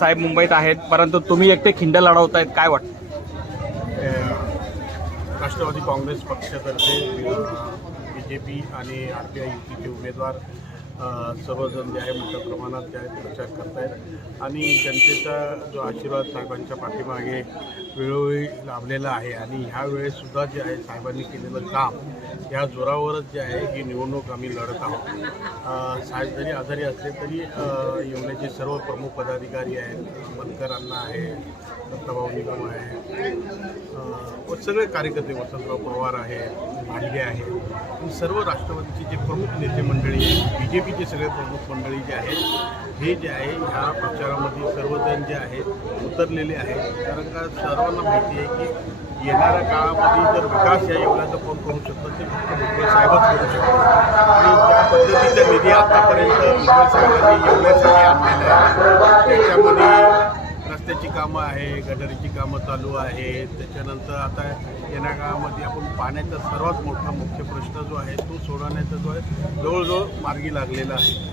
साहेब मुंबईत आहेत परंतु तुम्ही एकटे खिंड लढवतायत काय वाटतं? राष्ट्रवादी काँग्रेस पक्षातर्फे बी जे पी आणि आर पी आय युतीचे उमेदवार सर्वजण जे आहे मोठ्या प्रमाणात जे आहे प्रचार करत आहेत आणि जनतेचा जो आशीर्वाद साहेबांच्या पाठीमागे वेळोवेळी लाभलेला आहे. आणि ह्यावेळेसुद्धा जे आहे साहेबांनी केलेलं काम या जोरावरच जे आहे ही निवडणूक आम्ही लढत आहोत. साहेब जरी आजारी असले तरी येवण्याचे सर्व प्रमुख पदाधिकारी आहेत मतकरांना आहे दत्ताभाऊ निगम आहे व सगळे कार्यकर्ते वसंतराव पवार आहे भांडे आहे. सर्व राष्ट्रवादीचे जे प्रमुख नेते मंडळी आहेत बी जे पीचे सगळे प्रमुख मंडळी जे आहेत हे जे आहे ह्या प्रचारामध्ये सर्वजण जे आहेत उतरलेले आहेत कारण का सर्वांना माहिती आहे की येणाऱ्या काळामध्ये जर विकास या एवढ्याचा कोण करू शकतो ते फक्त मुंबई साहेबच करू शकतो आणि त्या पद्धतीचा निधी आतापर्यंत मुंबई साहेबांनी येवल्यासाठी आणलेला आहे त्याच्यामध्ये रस्त्याची कामं आहे गटारीची कामं चालू आहेत. त्याच्यानंतर आता येण्या काळामध्ये आपण पाण्याचा सर्वात मोठा मुख्य प्रश्न जो आहे तो सोडवण्याचा जो आहे जवळजवळ मार्गी लागलेला आहे.